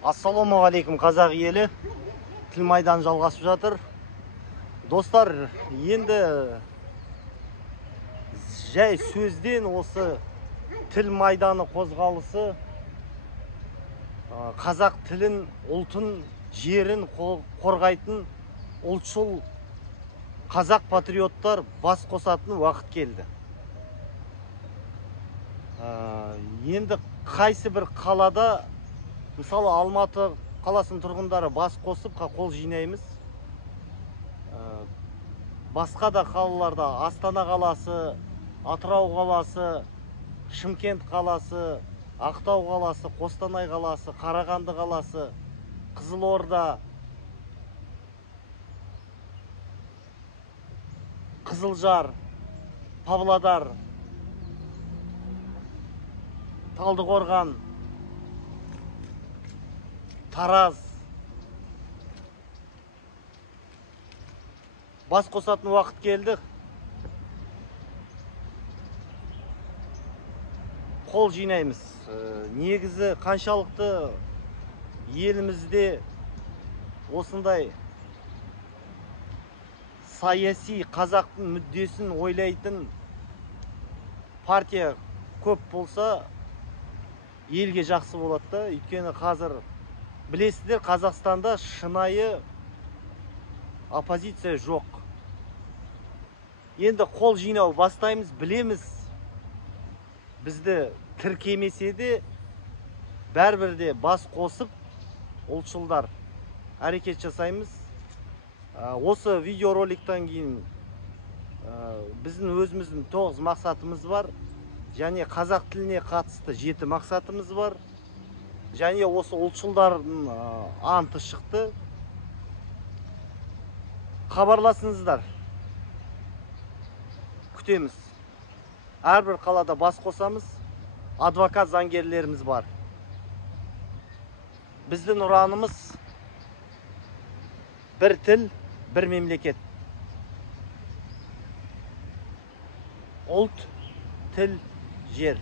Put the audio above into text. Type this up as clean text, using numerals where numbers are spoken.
Ассалаумағалейкум қазақ елі. Тіл майдан жалғасып жатыр. Достар, енді жай сөзден осы тіл майданы қозғалысы қазақ тілін, ұлтын, жерін қорғайтын ұлтшыл қазақ патриоттар бас қосатын уақыт келді. Енді қайсы бір қалада, мысалы Алматы қаласының тұрғындары бас қосып қол жинаймыз. Басқа да қалаларда Астана қаласы, Атырау қаласы, Шымкент қаласы, Ақтау қаласы, Қостанай қаласы, Қарағанды қаласы, Қызылорда, Қызылжар, Павлодар, Талдықорған, Тараз бас қосатын уақыт келді. Қол жинаймыз. Негізі қаншалықты елімізде осындай саяси қазақтың мүддесін ойлайтын партия көп болса, елге жақсы болады да. Өйткені қазір білесіздер, Қазақстанда шынайы оппозиция жоқ. Енді қол жинау бастаймыз, білеміз. Бізді тіркемесе де, бәрбірде бас қосып, ұлтшылдар әрекет жасаймыз. Осы видеороликтан кейін біздің өзіміздің 9 мақсатымыз бар. Және қазақ тіліне қатысты 7 мақсатымыз бар. Және осы ұлтшылдардың анты шықты. Хабарласыңыздар. Күтеміз. Әрбір қалада бас қосамыз. Адвокат заңгерлеріміз бар. Біздің ұранымыз бір тіл, бір мемлекет. Ұлт, тіл, жер.